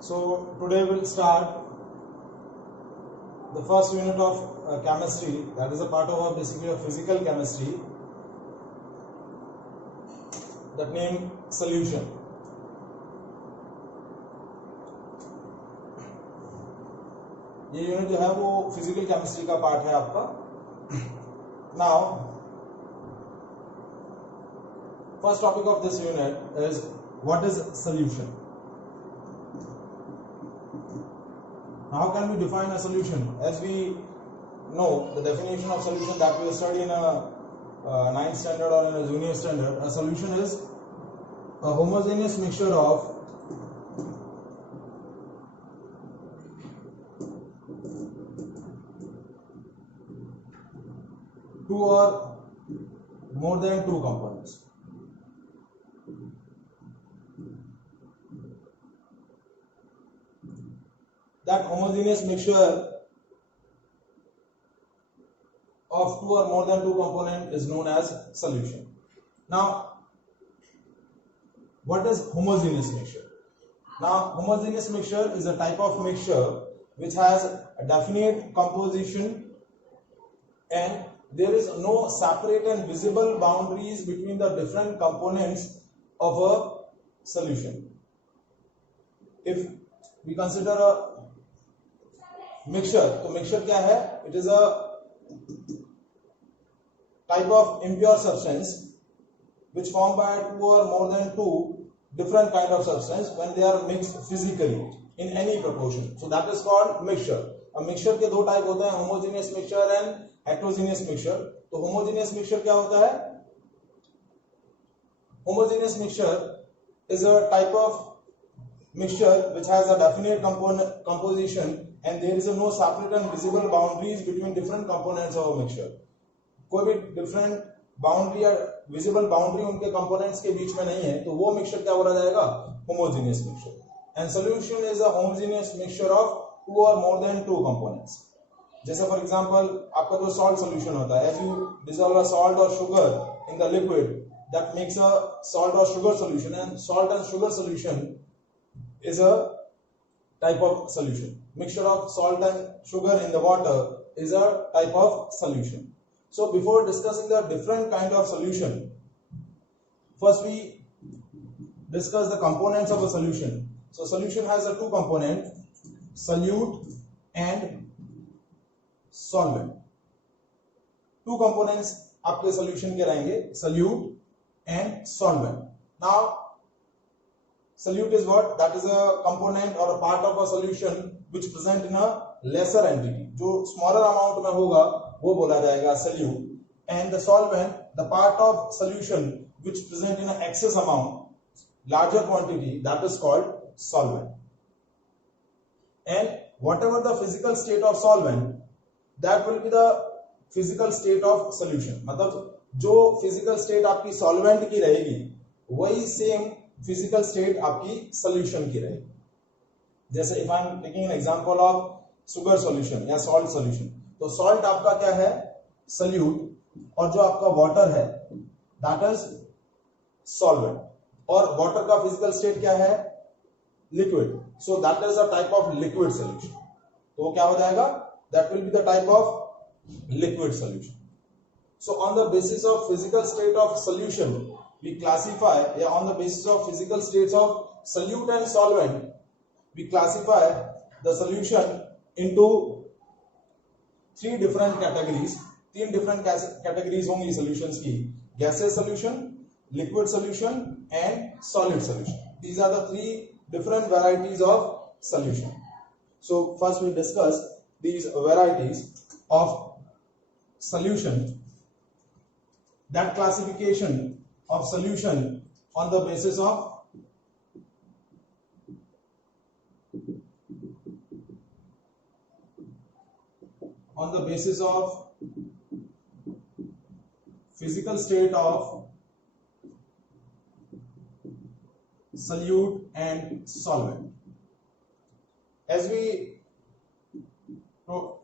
So today we'll start the first unit of chemistry, that is a part of basically of physical chemistry, that name solution. ये यूनिट जो है वो physical chemistry का पार्ट है आपका. Now first topic of this unit is what is solution. How can we define a solution? As we know, the definition of solution that we study in a 9th standard or in a junior standard, a solution is a homogeneous mixture of two or more than two components. That homogeneous mixture of two or more than two components is known as solution. Now, what is homogeneous mixture? Now, homogeneous mixture is a type of mixture which has a definite composition and there is no separate and visible boundaries between the different components of a solution. If we consider a mixture, तो mixture क्या है? It is a type of impure substance which formed by two or more than two different kind of substance when they are mixed physically in any proportion. So that is called mixture. अब mixture के दो type होते हैं, homogeneous mixture and heterogeneous mixture. तो homogeneous mixture क्या होता है? Homogeneous mixture is a type of mixture which has a definite composition and there is no separate and visible boundaries between different components of a mixture. कोई भी different boundary या visible boundary उनके components के बीच में नहीं है, तो वो mixture क्या बोला जाएगा? Homogeneous mixture. And solution is a homogeneous mixture of two or more than two components. जैसे for example आपका जो salt solution होता है, as you dissolve a salt or sugar in the liquid, that makes a salt or sugar solution, and salt and sugar solution is a type of solution. Mixture of salt and sugar in the water is a type of solution. So before discussing the different kind of solution, first we discuss the components of a solution. So solution has a two component, solute and solvent. Two components आपके solution के रहेंगे, solute and solvent. Now solute is what? That is a component or a part of a solution which present in a lesser entity. जो smaller amount में होगा वो बोला जाएगा solute. And the solvent, the part of solution which present in an excess amount, larger quantity, that is called solvent. And whatever the physical state of solvent, that will be the physical state of solution. मतलब जो physical state आपकी solvent की रहेगी वही same physical state आपकी सोल्यूशन की रहेगी. जैसे if I am taking an example of sugar solution या सॉल्ट सॉल्यूशन, तो सॉल्ट आपका क्या है? सॉल्यूट. और जो आपका वाटर है दैट इज सॉल्वेंट. और वाटर का फिजिकल स्टेट क्या है? लिक्विड. सो that is a type of liquid solution. तो वो क्या हो जाएगा? That will be the type of liquid solution. So on the basis of physical state of solution we classify, on the basis of physical states of solute and solvent, we classify the solution into three different categories. तीन different categories होंगी solutions की: gaseous solution, liquid solution and solid solution. These are the three different varieties of solution. So first we discuss these varieties of solution. That classification of solution on the basis of physical state of solute and solvent. As we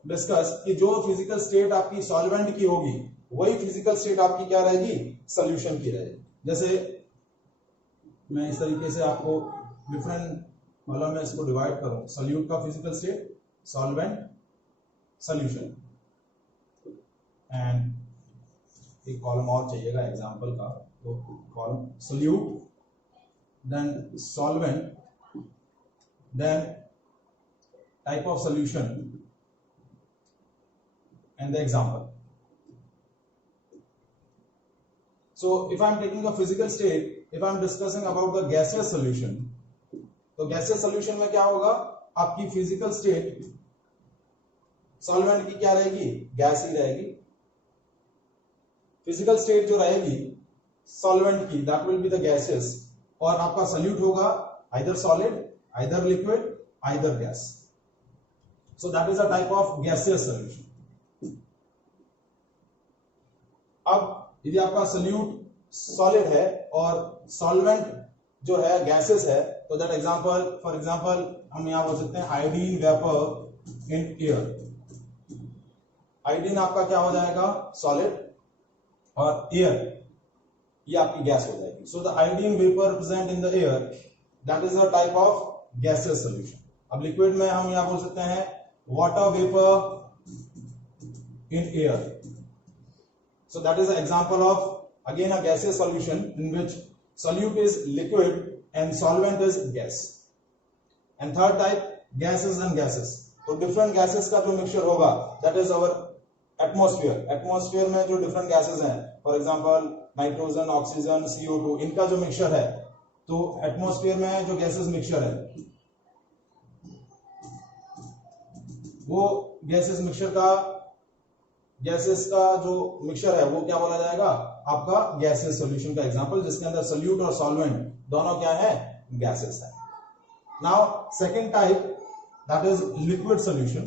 discuss कि जो physical state आपकी solvent की होगी वही physical state आपकी क्या रहेगी? सॉल्यूशन की रहेगी. जैसे मैं इस तरीके से आपको डिफरेंट मतलब मैं इसको डिवाइड करूं, सॉल्यूट का physical state, solvent, solution, and एक कॉलम और चाहिएगा एग्जांपल का, तो column solute, then solvent, then type of solution and the example. So if I am taking a physical state, if I am discussing about the gaseous solution, तो gaseous solution में क्या होगा, आपकी physical state solvent की क्या रहेगी, गैस ही रहेगी. physical state जो रहेगी solvent की, that will be the gaseous, और आपका solute होगा either solid, either liquid, either gas. So that is a type of gaseous solution. अब यदि आपका सॉल्यूट सॉलिड है और सॉल्वेंट जो है गैसेस है, तो दैट एग्जांपल, फॉर एग्जांपल हम यहां बोल सकते हैं iodine vapour in air. Iodine आपका क्या हो जाएगा, सॉलिड, और एयर ये आपकी गैस हो जाएगी. So the iodine vapour present in the air, that is a type of gases solution. अब लिक्विड में हम यहां बोल सकते हैं water vapour in air. So that is an example of again a gaseous solution in which solute is liquid and solvent is gas. And third type, gases and gases. तो different gases का जो mixture होगा, that is our atmosphere. Atmosphere में जो different gases हैं, for example nitrogen, oxygen, CO2, इनका जो mixture है, तो atmosphere में जो gases mixture है, वो gases mixture का गैसेस का जो मिक्सचर है वो क्या बोला जाएगा, आपका गैसेस सॉल्यूशन का एग्जांपल, जिसके अंदर सॉल्यूट और सॉल्वेंट दोनों क्या है, गैसेस है. Now second type, that is liquid solution.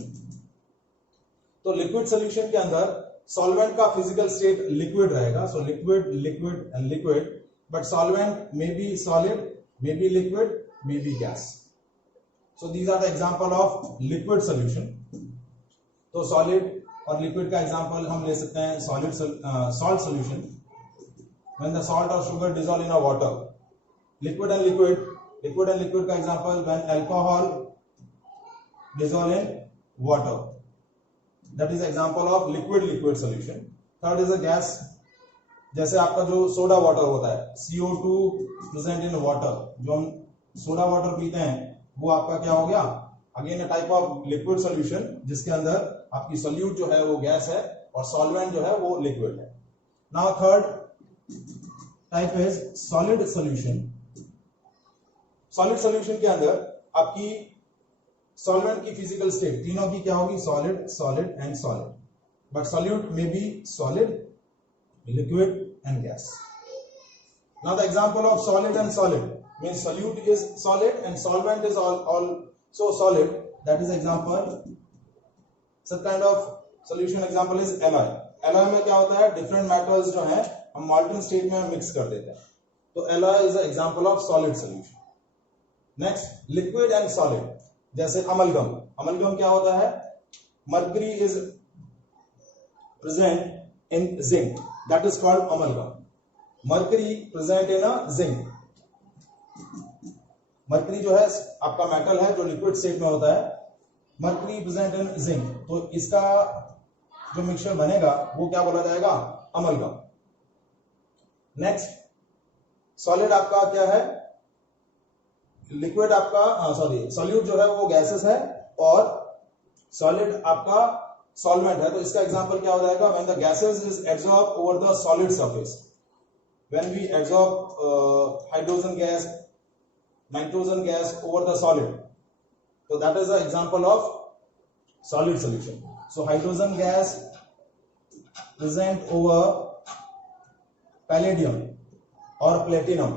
तो लिक्विड सॉल्यूशन के अंदर सॉल्वेंट का फिजिकल स्टेट लिक्विड रहेगा. So liquid, liquid and liquid, but solvent may be solid, may be liquid, may be gas. So these are the example of liquid solution. तो solid और liquid का example हम ले सकते हैं solid salt solution, when the salt और sugar dissolve in a water. Liquid and liquid, liquid and liquid का example when alcohol dissolve in water, that is example of liquid liquid solution. Third is a gas, जैसे आपका जो soda water होता है, CO2 present in water, जो हम soda water पीते हैं वो आपका क्या हो गया, again a type of liquid solution, जिसके अंदर आपकी सॉल्यूट जो है वो गैस है और सॉल्वेंट जो है वो लिक्विड है. Now third type is solid solution. Solid solution के अंदर आपकी सॉल्वेंट की फिजिकल स्टेट तीनों की क्या होगी, solid, solid and solid, but solute may be solid, liquid and gas. Now the example of solid and solid means solute is solid and solvent is also solid. That is example. Such kind of solution example is alloy. Alloy में क्या होता है, different metals जो है हम molten state में mix कर देते हैं, तो alloy is an example of solid solution. Next, liquid and solid, जैसे amalgam. Amalgam क्या होता है, mercury is present in zinc, that is called amalgam. Mercury present in a zinc. Mercury जो है आपका मेटल है जो लिक्विड स्टेट में होता है, मर्करी प्रेजेंट इन जिंक, तो इसका जो मिक्सचर बनेगा वो क्या बोला जाएगा, अमलगम. नेक्स्ट, सॉलिड आपका क्या है, लिक्विड आपका सॉल्यूट जो है वो गैसेस है और सॉलिड आपका सॉल्वेंट है, तो इसका एग्जांपल क्या हो जाएगा, when the gases is absorb over the solid surface. When we absorb hydrogen gas, nitrogen gas over the solid, so that is an example of solid solution. So hydrogen gas present over palladium or platinum,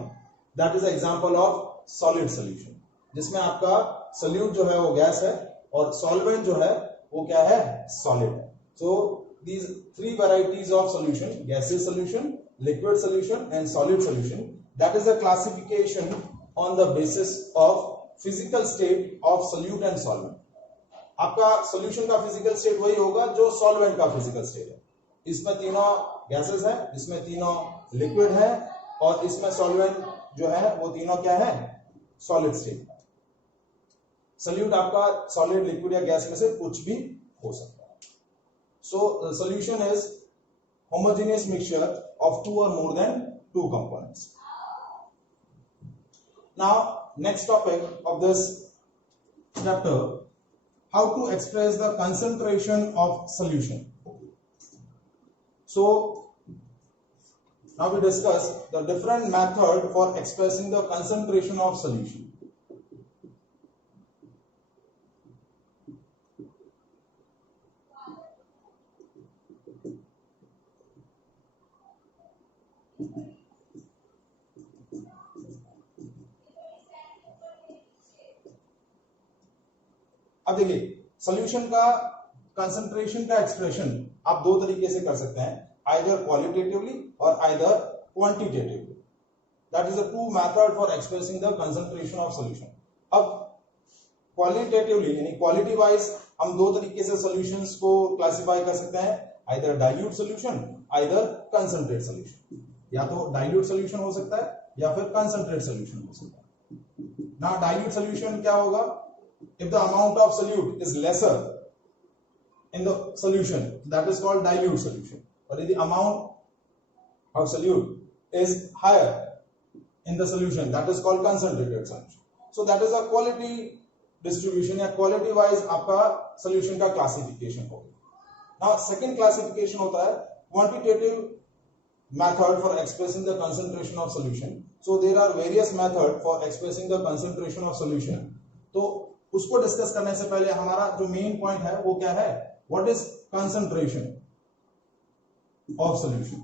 that is an example of solid solution, जिसमें आपका solute जो है वो गैस है और solvent जो है वो क्या है, solid है. So these three varieties of solution, gaseous solution, liquid solution and solid solution, that is a classification on the basis of physical state of solute and solvent. आपका solution का physical state वही होगा जो solvent का physical state है. इसमें तीनों gases है, इसमें तीनों liquid है और इसमें solvent जो है वो तीनों क्या है, solid state. सल्यूट आपका सॉलिड, लिक्विड या गैस में से कुछ भी हो सकता है. So solution is homogeneous mixture of two or more than two components. Now next topic of this chapter, how to express the concentration of solution. So now we discuss the different method for expressing the concentration of solution. अब देखिए सॉल्यूशन का कंसंट्रेशन का एक्सप्रेशन आप दो तरीके से कर सकते हैं, आइदर क्वालिटेटिवली और either quantitatively. That is the two method for expressing the concentration of solution. अब क्वालिटेटिवली यानी क्वालिटी वाइज हम दो तरीके से सॉल्यूशंस को क्लासिफाई कर सकते हैं, either dilute solution, either concentrate solution. या तो डाइल्यूट सॉल्यूशन हो सकता है या फिर कंसंट्रेट सॉल्यूशन हो सकता है. ना डाइल्यूट सॉल्यूशन क्या होगा, if the amount of solute is lesser in the solution, that is called dilute solution. But if the amount of solute is higher in the solution, that is called concentrated solution. So that is a quality distribution या quality wise आपका solution का classification होगा. Now second classification होता है quantitative method for expressing the concentration of solution. So there are various method for expressing the concentration of solution. तो उसको डिस्कस करने से पहले हमारा जो मेन पॉइंट है वो क्या है, what is concentration of solution.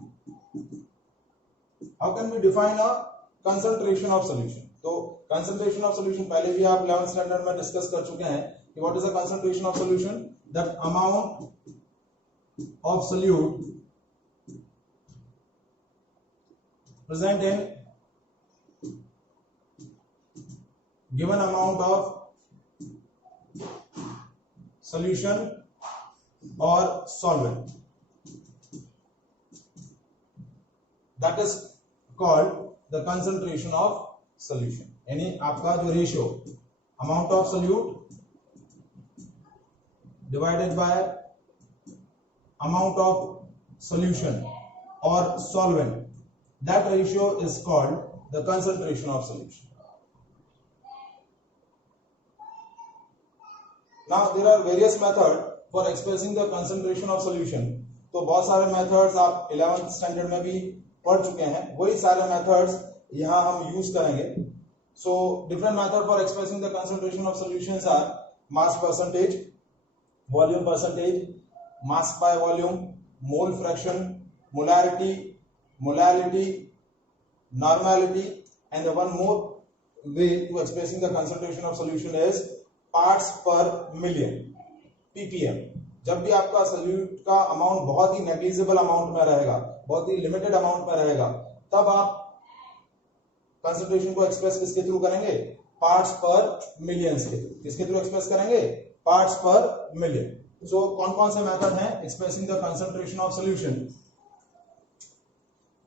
How can we define a concentration of solution. तो कंसंट्रेशन ऑफ सॉल्यूशन पहले भी आप 11th स्टैंडर्ड में डिस्कस कर चुके हैं कि what is a concentration of solution, that amount of solute present in given amount of solution or solvent, that is called the concentration of solution. यानी आपका जो ratio amount of solute divided by amount of solution or solvent, that ratio is called the concentration of solution. Now there are various method for expressing the concentration of solution. तो बहुत सारे मेथड्स आप 11th standard में भी पढ़ चुके हैं, वही सारे मेथड्स यहाँ हम यूज करेंगे. So different method for expressing the concentration of solutions are mass percentage, volume percentage, mass by volume, mole fraction, molarity, molality, normality, and the one more way to expressing the concentration of solution is parts per million, ppm. जब भी आपका सॉल्यूट का अमाउंट बहुत ही negligible amount में रहेगा, बहुत ही limited amount में रहेगा, तब आप कंसंट्रेशन को एक्सप्रेस किसके थ्रू करेंगे, पार्ट्स पर मिलियंस के थ्रू. किसके थ्रू एक्सप्रेस करेंगे, पार्ट्स पर मिलियन. सो कौन कौन से मेथड हैं expressing the concentration of solution.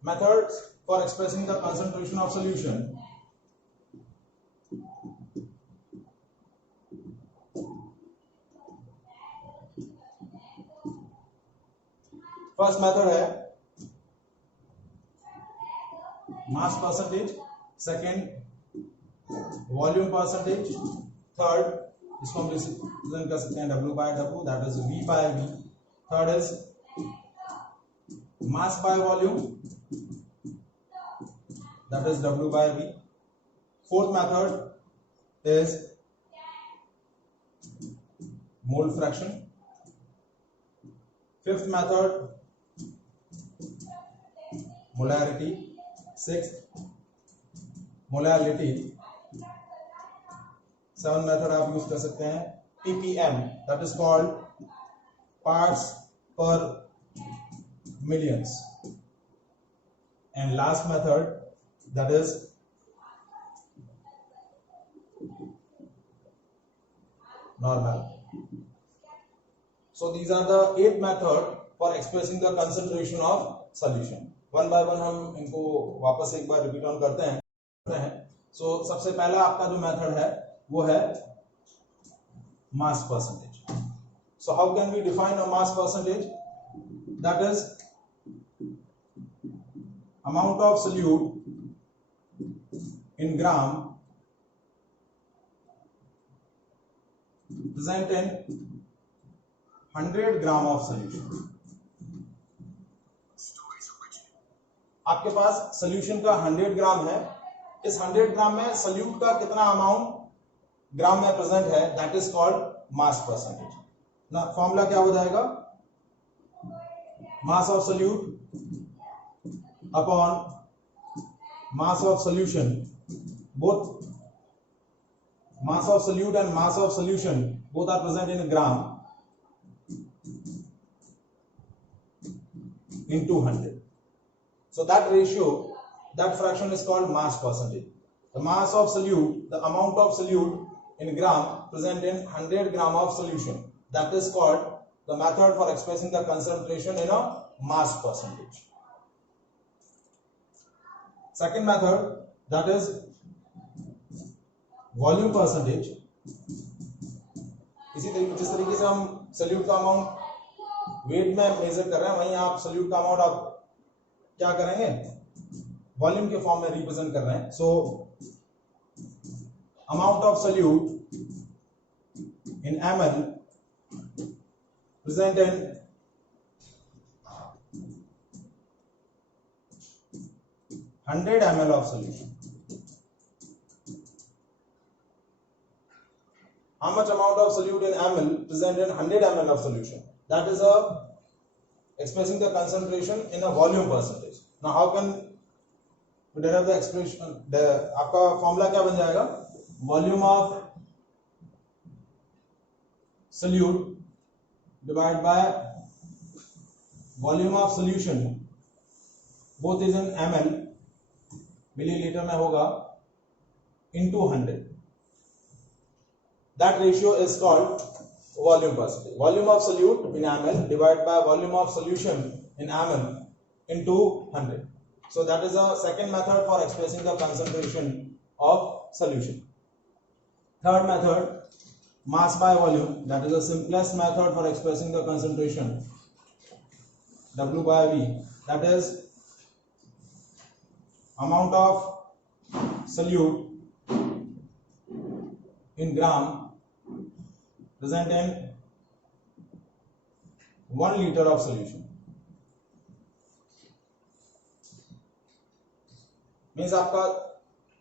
Methods for expressing the concentration of solution. First method है mass percentage, second volume percentage, third इसको हम रिप्रेजेंट कर सकते हैं W by W, that is V by V. Third is mass by volume, that is W by V. Fourth method is mole fraction. Fifth method molarity, sixth molality. Seven method आप यूज कर सकते हैं ppm, that is called parts per millions. And last method, that is normal. So these are the 8 method for expressing the concentration of solution. One by one हम इनको वापस एक बार repeat on करते हैं. सो सबसे पहला आपका जो मेथड है वो है mass percentage. So how can we define a mass percentage? That is amount of solute in gram present in 100 gram of solution. आपके पास सोल्यूशन का 100 ग्राम है. इस 100 ग्राम में सोल्यूट का कितना अमाउंट ग्राम में प्रेजेंट है, that is called mass percentage. ना फॉर्मूला क्या हो जाएगा? मास of solute upon mass of solution. Both mass of solute and mass of solution both are present in gram into 100. So that ratio, that fraction is called mass percentage. The mass of solute, the amount of solute in gram present in 100 gram of solution, that is called the method for expressing the concentration in a mass percentage. Second method, that is volume percentage. इसी तरीके जिस तरीके से हम सोल्यूट का amount wait में मेजर कर रहे हैं, वहीं आप सोल्यूट का अमाउंट आप क्या करेंगे? वॉल्यूम के फॉर्म में रिप्रेजेंट कर रहे हैं. So amount of solute in ml present in 100 ml of solution. How much amount of solute in ml present in 100 ml of solution? That is expressing the concentration in a volume percentage. Now how can we derive the expression? आपका फॉर्मूला क्या बन जाएगा? Volume of solute divided by volume of solution, both is in ml, millilitre में होगा, into 100. That ratio is called volume percentage. Volume of solute in ml divided by volume of solution in ml into 100. So that is a second method for expressing the concentration of solution. Third method, mass by volume. That is the simplest method for expressing the concentration, W by V. That is amount of solute in gram present in 1 liter of solution. Means आपका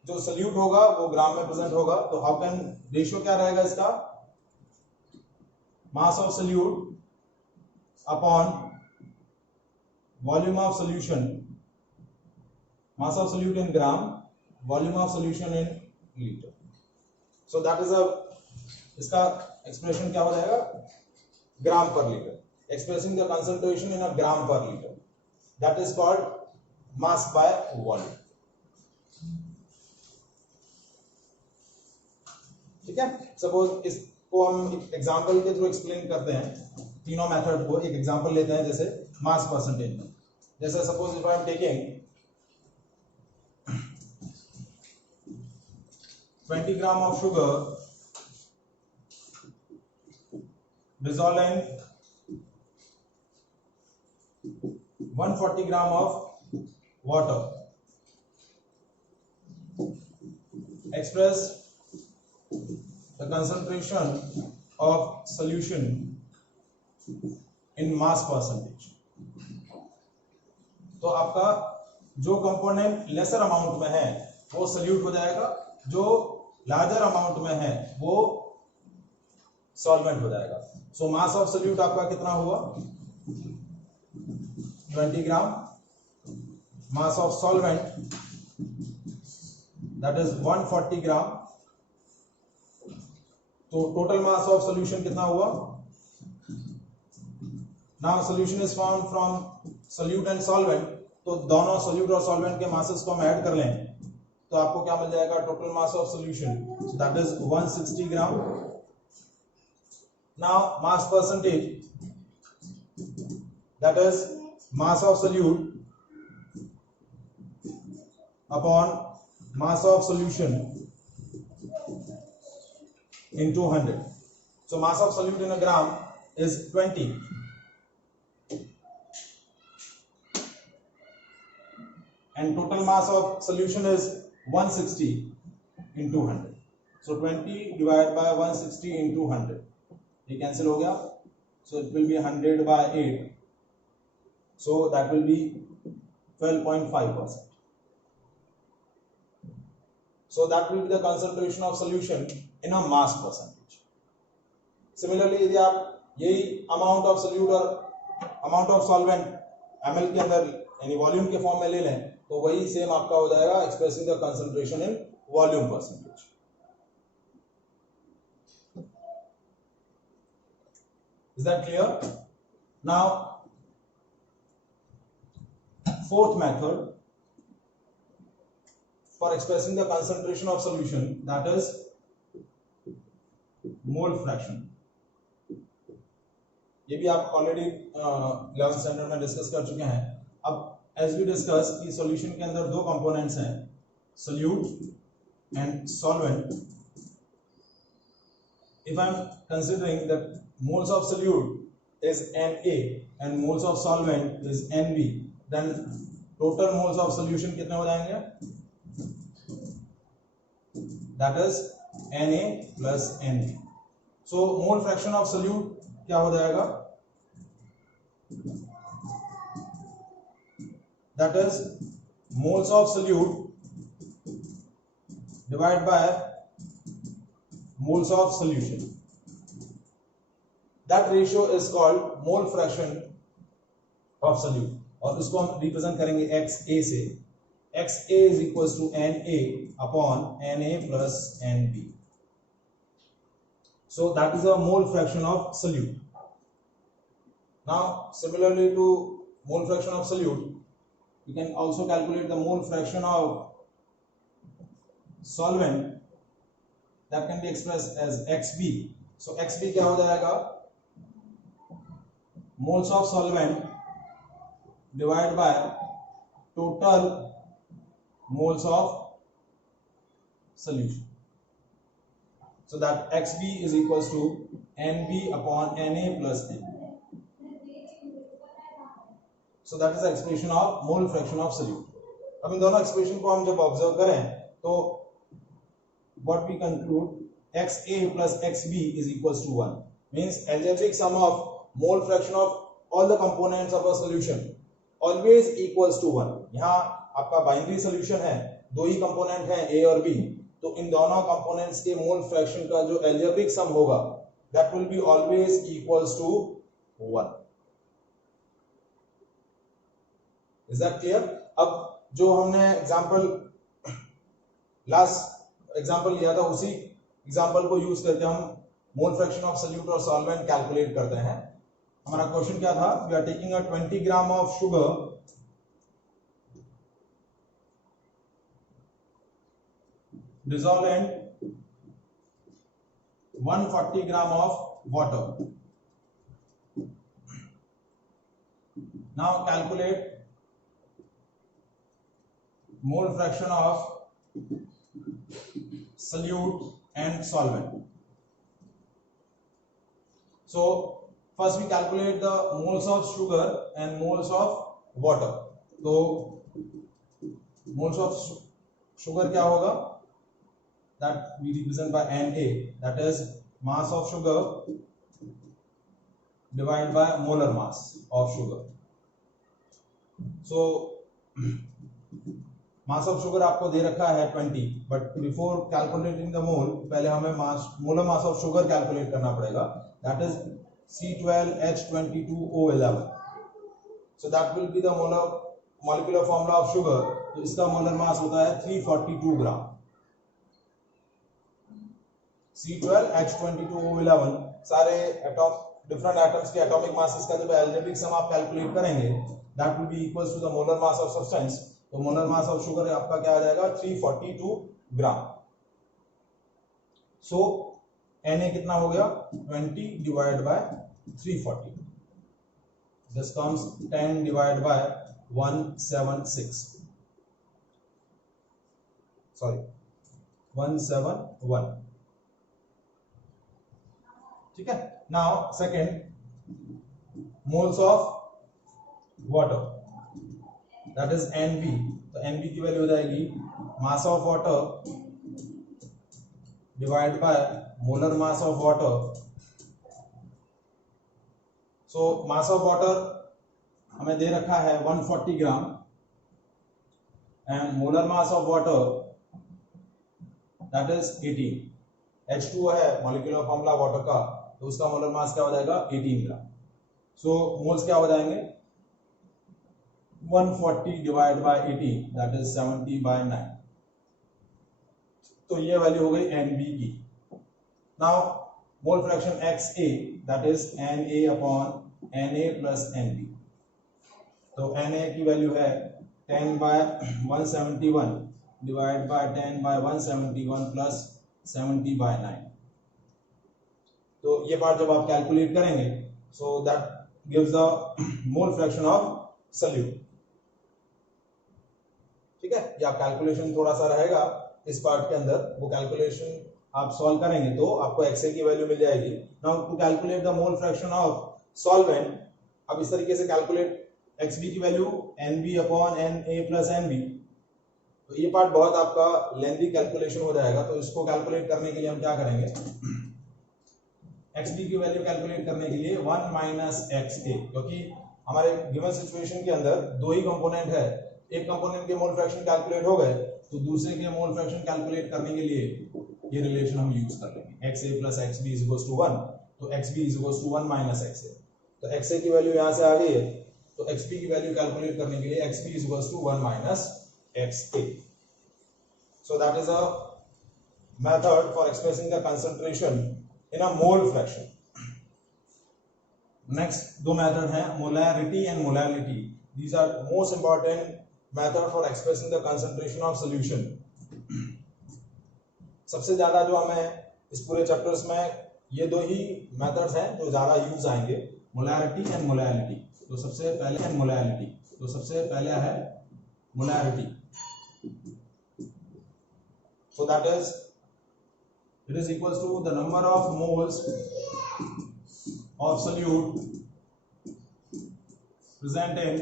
जो सोल्यूट होगा वो ग्राम में प्रेजेंट होगा. तो how can ratio क्या रहेगा इसका? Mass of solute upon volume of solution. Mass of solute in gram, volume of solution in litre. So that is इसका एक्सप्रेशन क्या हो जाएगा? Gram per litre. Expressing the concentration in a gram per litre, that is called mass by volume. ठीक है. सपोज इसको हम एग्जांपल के through explain करते हैं, तीनों मेथड को. एक एग्जांपल लेते हैं जैसे मास परसेंटेज में. जैसे suppose if I am taking 20 gram of sugar dissolved in 140 gram of water. Express the concentration of solution in mass percentage. तो आपका जो कंपोनेंट लेसर अमाउंट में है वो सोल्यूट हो जाएगा, जो लार्जर अमाउंट में है वो सॉल्वेंट हो जाएगा. सो मास ऑफ सोल्यूट आपका कितना हुआ? 20 gram. Mass of solvent that is 140 gram. तो टोटल मास ऑफ सोल्यूशन कितना हुआ? Now solution is found from solute and solvent. तो दोनों सोल्यूट और सॉल्वेंट के मासेस को हम ऐड कर लें तो आपको क्या मिल जाएगा? Total mass of solution, so that is 160 gram. Now mass percentage, that is mass of solute upon mass of solution into 100. So mass of solute in a gram is 20, and total mass of solution is 160 into 100. So 20 divided by 160 into 100, ये cancel हो गया, so it will be 100 by 8, so that will be 12.5%. So that will be the concentration of solution in a mass percentage. Similarly, यदि आप यही amount of solute और amount of solvent ml के अंदर यानी वॉल्यूम के फॉर्म में ले लें तो वही सेम आपका हो जाएगा expressing the concentration in volume percentage. Is that clear? Now, fourth method for expressing the concentration of solution, that is mole fraction. ये भी आप ऑलरेडी 11th स्टैंडर्ड में डिस्कस कर चुके हैं. अब एज वी डिस्कस कि सॉल्यूशन के अंदर दो कंपोनेंट्स हैं, solute and solvent. If I am considering that moles of solute is Na and moles of solvent is Nb, then total moles of solution कितने हो जाएंगे? That is Na plus Nb. So mole fraction of solute क्या हो जाएगा? That is moles of solute divided by moles of solution. That ratio is called mole fraction of solute, और इसको हम रिप्रेजेंट करेंगे XA से. XA is equals to Na upon Na plus Nb. So that is a mole fraction of solute. Now similarly to mole fraction of solute, you can also calculate the mole fraction of solvent. That can be expressed as XB. So XB क्या हो जाएगा? Moles of solvent divided by total moles of solution. So that XB is equals to Nb upon Na plus Nb. So that is the expression of mole fraction of solute. अब इन दोनों एक्सप्रेशन को हम जब ऑब्जर्व करें तो what we conclude, XA plus XB is equals to 1. Means algebraic sum of mole fraction of all the components of a solution always equals to 1. यहाँ आपका binary solution है, दो ही कंपोनेंट हैं A और B, तो इन दोनों कंपोनेंट्स के मोल फ्रैक्शन का जो algebraic sum होगा that will be always equals to 1. Is that clear? अब जो हमने लास्ट एग्जाम्पल लिया था उसी एग्जाम्पल को यूज करके हम मोल फ्रैक्शन ऑफ सोल्यूट और सॉल्वेंट कैलकुलेट करते हैं. हमारा क्वेश्चन क्या था? We are taking a 20 gram of sugar dissolved in 140 gram of water. Now calculate mole fraction of solute and solvent. So first we calculate the moles of sugar and moles of water. तो moles of sugar क्या होगा? That we represent by Na, that is mass of sugar divided by molar mass of sugar. So mass of sugar आपको दे रखा है 20, but before calculating the mole पहले हमें molar mass of sugar calculate करना पड़ेगा. That is C12H22O11. So that will be the molecular formula of sugar. तो इसका molar mass होता है 342 ग्राम. C12H22O11 सारे डिफरेंट एटम्स के एटॉमिक मासेस का जब एल्जेब्रिक सम आप कैलकुलेट करेंगे that will be equals to the molar mass of substance. तो मोलर मास ऑफ शुगर आपका क्या आ जाएगा? 342 ग्राम. सो Na कितना हो गया? 20 divide by 340. This comes 10 divide by 176. Sorry 171. ठीक है। Now second, moles of water, that is NB. तो एनवी की वैल्यू हो जाएगी mass of water divide by molar mass of water. So mass of water हमें दे रखा है 140 gram and molar mass of water that is 18। H2O है molecular formula water का, तो उसका मोलर मास क्या हो जाएगा 18 ग्राम। सो मोल्स क्या हो जाएंगे 140 डिवाइड बाय 18 दैट इज 70/9। तो ये वैल्यू हो गई NB की। Now mole fraction XA that is Na upon Na plus NB। तो Na की वैल्यू है 10/171 डिवाइड बाय 10/171 प्लस 70/9। तो ये पार्ट जब आप कैलकुलेट करेंगे so that gives the mole fraction of solute. ठीक है, ये आप कैलकुलेशन थोड़ा सा रहेगा इस पार्ट के अंदर, वो कैलकुलेशन आप सॉल्व करेंगे तो आपको XA की वैल्यू मिल जाएगी। Now to calculate the mole fraction of solvent, अब इस तरीके से कैलकुलेट XB की value NB upon Na plus NB। तो ये पार्ट बहुत आपका लेंथी कैलकुलेशन हो जाएगा, तो इसको कैलकुलेट करने के लिए हम क्या करेंगे, XB की वैल्यू कैलकुलेट करने के लिए 1 माइनस XA, क्योंकि हमारे गिवन सिचुएशन के अंदर दो ही कंपोनेंट है, एक कंपोनेंट के मोल फ्रैक्शन कैलकुलेट हो गए तो दूसरे के मोल फ्रैक्शन कैलकुलेट करने के लिए ये रिलेशन हम यूज कर लेंगे, XA plus XB is equals to 1। तो XB is equals to 1 minus XA। तो XA की वैल्यू यहां से आ गई है, तो XB की वैल्यू कैलकुलेट करने के लिए XB is equals to 1 minus XA। So that is a method for expressing the concentration in a mole fraction. Next दो मेथड हैं, molarity and molality. These are most important method for expressing the concentration of solution. सबसे ज्यादा जो हमें इस पूरे चैप्टर्स में ये दो ही मेथड्स हैं जो ज्यादा यूज आएंगे, molarity and molality। तो सबसे पहले है molality, तो सबसे पहले है molarity। So that is, it is equals to the number of moles of solute present in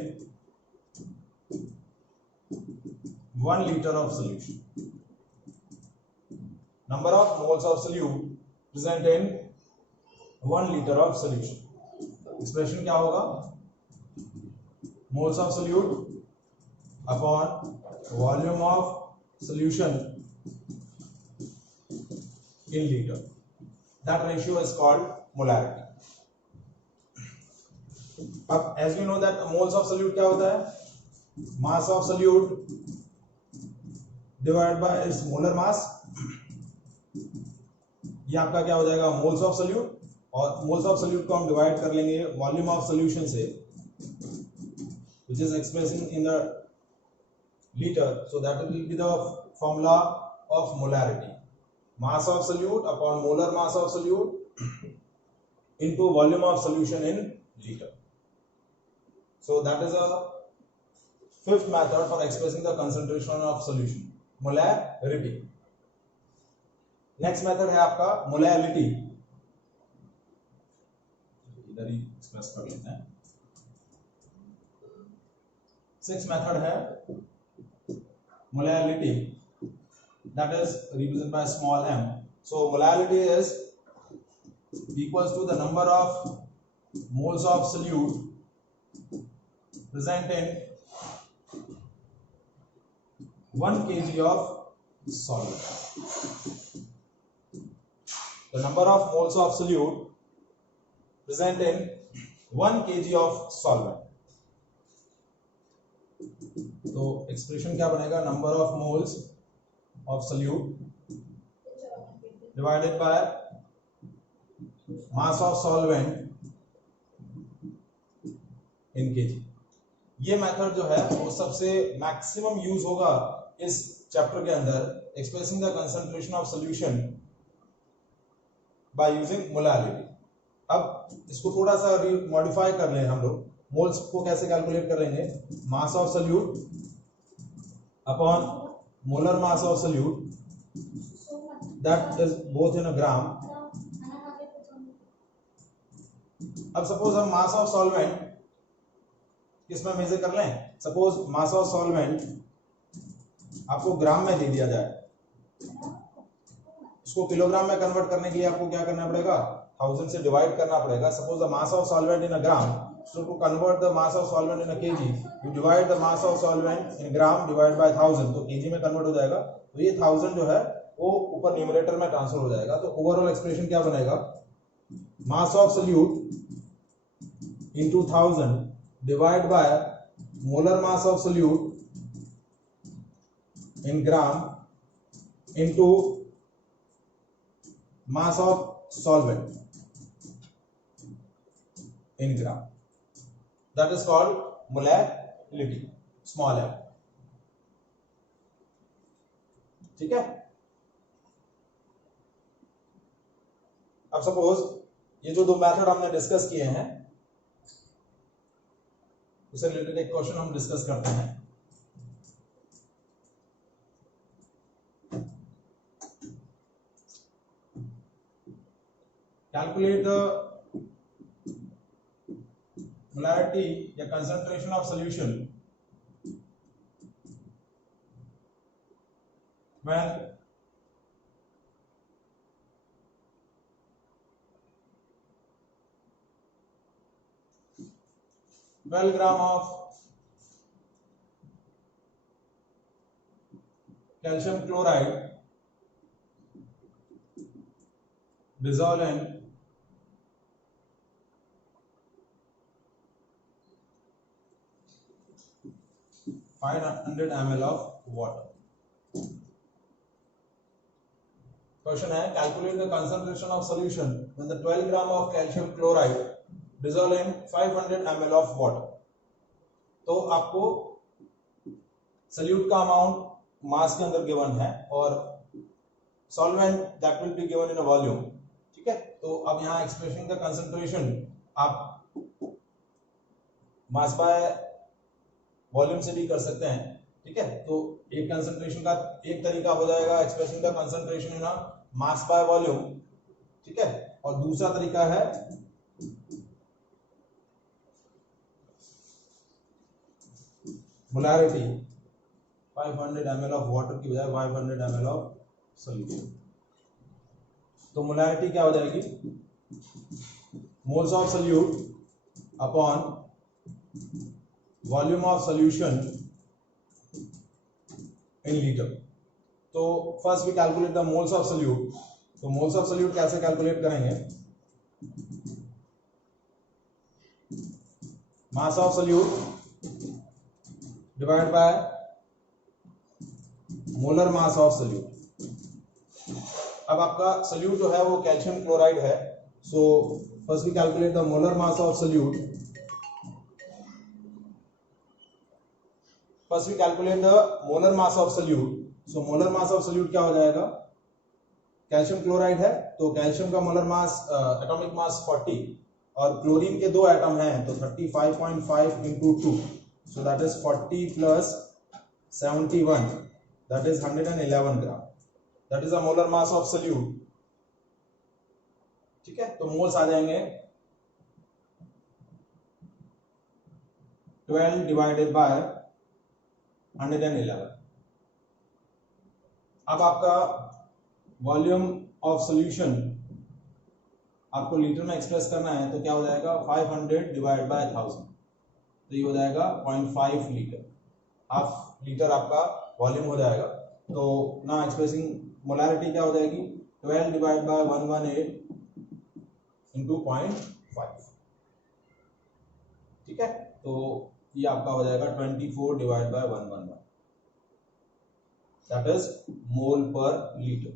1 liter of solution. Number of moles of solute present in 1 liter of solution. Expression क्या होगा, moles of solute upon volume of solution in liter. That ratio is called molarity. अब as we know that moles of solute क्या होता है, mass of solute divided by its molar mass। ये आपका क्या हो जाएगा moles of solute, और moles of solute को हम डिवाइड कर लेंगे volume of solution से, which is expressing in the liter, so that will be the formula of molarity, mass of solute upon molar mass of solute into volume of solution in liter. So that is a fifth method for expressing the concentration of solution, molarity. Next method है आपका molality, इधर ही एक्सप्रेस कर लेते हैं। Sixth method है molality, that is represented by small m. So molality is equals to the number of moles of solute present in 1 kg of solute. The number of moles of solute present in 1 kg of solvent. तो एक्सप्रेशन क्या बनेगा, number of moles of solute divided by mass of solvent in kg। ये मेथड जो है वो सबसे maximum use होगा इस चैप्टर के अंदर, expressing the concentration of solution by using molarity. अब इसको थोड़ा सा मॉडिफाई कर लें हम लोग, मोल्स को कैसे कैलकुलेट करेंगे, mass of solute upon molar mass of solute, that is both in a gram, अब सपोज हम मास ऑफ सॉल्वेंट किसमें मेजर कर लें, सपोज मास ऑफ सॉल्वेंट आपको ग्राम में दे दिया जाए, उसको किलोग्राम में कन्वर्ट करने के लिए आपको क्या करना पड़ेगा, 1000 से डिवाइड करना पड़ेगा। Suppose the mass of solvent in a gram, so to convert the mass of solvent in a kg you divide the mass of solvent in gram divided by 1000, तो kg में कन्वर्ट हो जाएगा। तो ये 1000 जो है वो ऊपर न्यूमरेटर में ट्रांसफर हो जाएगा। तो ओवरऑल एक्सप्रेशन क्या बनेगा, मास of solute into 1000 divide by molar mass of solute in gram into mass of solvent in gram, that is called molality, small m। ठीक है। अब सपोज ये जो दो मेथड हमने डिस्कस किए हैं उससे रिलेटेड एक क्वेश्चन हम डिस्कस करते हैं। Calculate the molarity या concentration of solution when 12 gram of calcium chloride dissolved in 500 ml of water। Question है calculate the concentration of solution when the 12 gram of calcium chloride dissolve in 500 ml of water. तो आपको सॉल्यूट का अमाउंट मास के अंदर गिवन है और solvent that will be given in a volume. ठीक है, तो अब यहाँ एक्सप्रेशन द कंसंट्रेशन आप मास बाय वॉल्यूम से भी कर सकते हैं। ठीक है, तो एक कंसंट्रेशन का एक तरीका हो जाएगा expressing the concentration in mass by volume. ठीक है, और दूसरा तरीका है मोलारिटी, 500 ml ऑफ वाटर की बजाय 500 ml ऑफ सॉल्यूशन। तो मोलारिटी क्या हो जाएगी, moles of solute upon volume of solution in litre. तो first we calculate the moles of solute. तो मोल्स ऑफ सॉल्यूट कैसे कैलकुलेट करेंगे, mass of solute divide by molar mass of solute. अब आपका सॉल्यूट जो है वो कैल्शियम क्लोराइड है, so first we calculate the molar mass of solute. First we calculate the molar mass of solute. So molar mass of solute क्या हो जाएगा, calcium chloride है तो कैल्शियम का मोलर मास एटॉमिक मास 40 और क्लोरीन के दो एटम हैं तो 35.5 into 2, so that is 40 plus 71, that is 111 gram, that is the molar mass of solute। ठीक है, तो मोल्स आ जाएंगे 12 divided by 111। अब आपका वॉल्यूम ऑफ सॉल्यूशन आपको लीटर में एक्सप्रेस करना है तो क्या हो जाएगा, 500 डिवाइड बाय 1000, तो ये हो जाएगा 0.5 लीटर, हाफ लीटर आपका वॉल्यूम हो जाएगा। तो ना एक्सप्रेसिंग मोलारिटी क्या हो जाएगी, 12 डिवाइड बाय 118 इंटू 0.5। ठीक है, तो ये आपका हो जाएगा 24 divide by 111, that is mole per liter।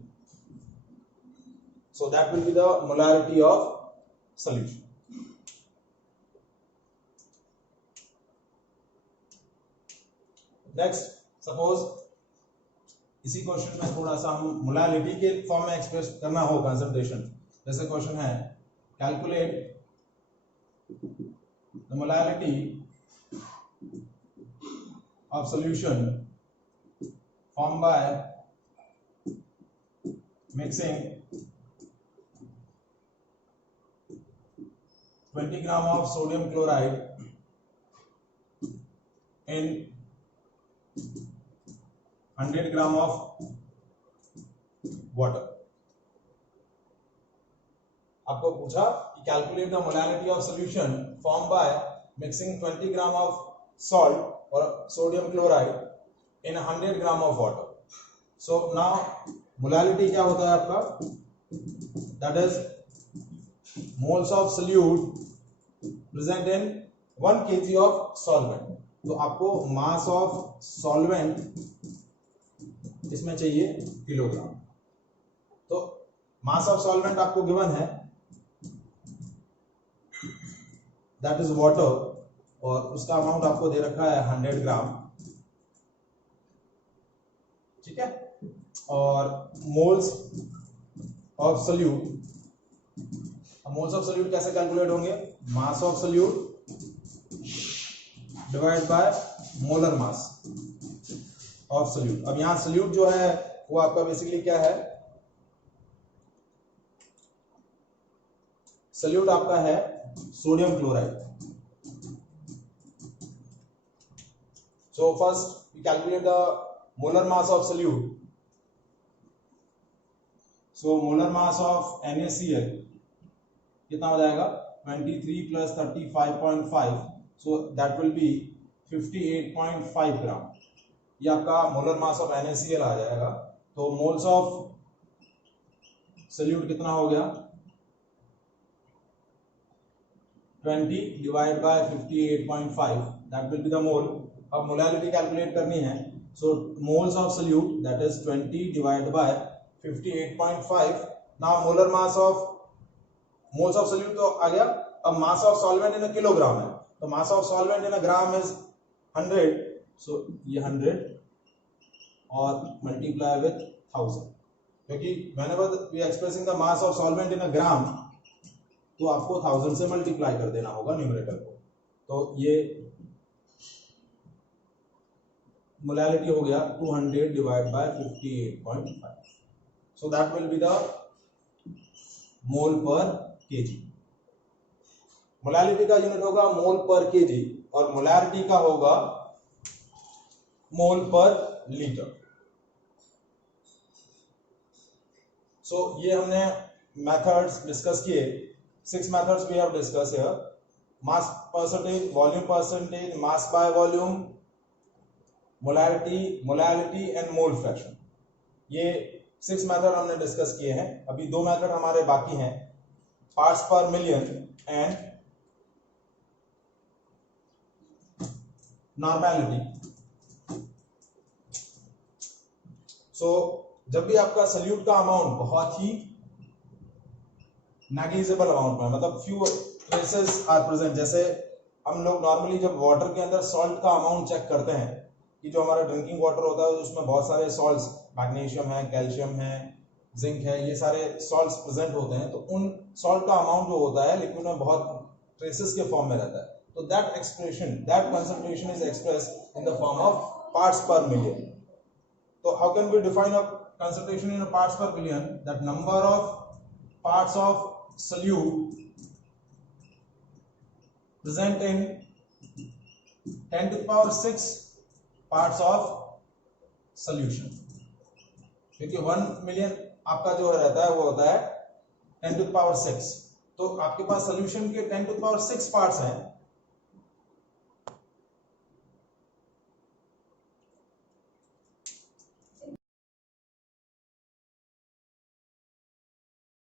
So that will be the molarity of solution। Next, suppose इसी क्वेश्चन में थोड़ा सा हम मोलारिटी के फॉर्म में एक्सप्रेस करना हो कंसंट्रेशन। जैसे क्वेश्चन है calculate the molarity of solution formed by mixing 20 gram of sodium chloride in 100 gram of water. आपको पूछा कि calculate the molality of solution form by mixing 20 gram of salt और sodium chloride in 100 gram of water. So now molality क्या होता है आपका, that is moles of solute present in 1 kg of solvent. तो आपको मास ऑफ सॉल्वेंट इसमें चाहिए किलोग्राम। तो मास ऑफ सॉल्वेंट आपको गिवन है, दैट इज वाटर, और उसका अमाउंट आपको दे रखा है 100 ग्राम, ठीक है। और moles of solute, moles of solute कैसे कैलकुलेट होंगे, मास of solute divide by molar mass of solute. अब यहां सोल्यूट जो है वो आपका बेसिकली क्या है, सोल्यूट आपका है sodium chloride. So first we calculate the molar mass of solute. So molar mass of NaCl कितना हो जाएगा, 23 plus 35.5, so that will be 58.5 gram. ये आपका मोलर मास ऑफ NaCl आ जाएगा। तो मोल्स ऑफ सोल्यूट कितना हो गया, 20 divide by 58.5, that will be the mole. अब मोलैलिटी कैलकुलेट करनी है, so moles of solute that is 20 divide by 58.5। Now molar mass of moles of solute तो आ गया। अब mass of solvent in kilogram है, तो mass of solvent in gram is 100, so ये 100 और मल्टीप्लाई विथ 1000, क्योंकि whenever we are expressing the mass of solvent in gram तो आपको 1000 से मल्टीप्लाई कर देना होगा न्यूमरेटर को। तो ये मोलैलिटी हो गया 200 divide by 58.5, so that will be the मोल पर केजी। मोलैलिटी का यूनिट होगा मोल पर केजी और मोलैरिटी का होगा मोल पर लीटर। सो ये हमने मेथड्स डिस्कस किए, 6 methods we have discussed here: mass percentage, volume percentage, mass by volume, molality and mole fraction। ये 6 मेथड हमने डिस्कस किए हैं। अभी 2 मेथड हमारे बाकी हैं, parts per million and normality. सो जब भी आपका सोल्यूट का अमाउंट बहुत ही नेग्लिजिबल अमाउंट में, मतलब फ्यू ट्रेसेस आर प्रेजेंट, जैसे हम लोग नॉर्मली जब वाटर के अंदर सॉल्ट का अमाउंट चेक करते हैं कि जो हमारा ड्रिंकिंग वाटर होता है उसमें बहुत सारे सॉल्ट्स, मैग्नीशियम है, कैल्शियम है, जिंक है, ये सारे सॉल्ट्स प्रेजेंट होते हैं, तो उन सॉल्ट का अमाउंट जो होता है लिक्विड में बहुत ट्रेसेस के फॉर्म में रहता है। तो that expression, that concentration is expressed in the form of parts per million. तो how can we define a concentration in parts per billion? That number of parts of solute present in 10 to the power 6 parts of solution, क्योंकि 1 मिलियन आपका जो रहता है वो होता है 10 to the power 6। तो आपके पास सोल्यूशन के 10 to the power 6 पार्ट्स हैं,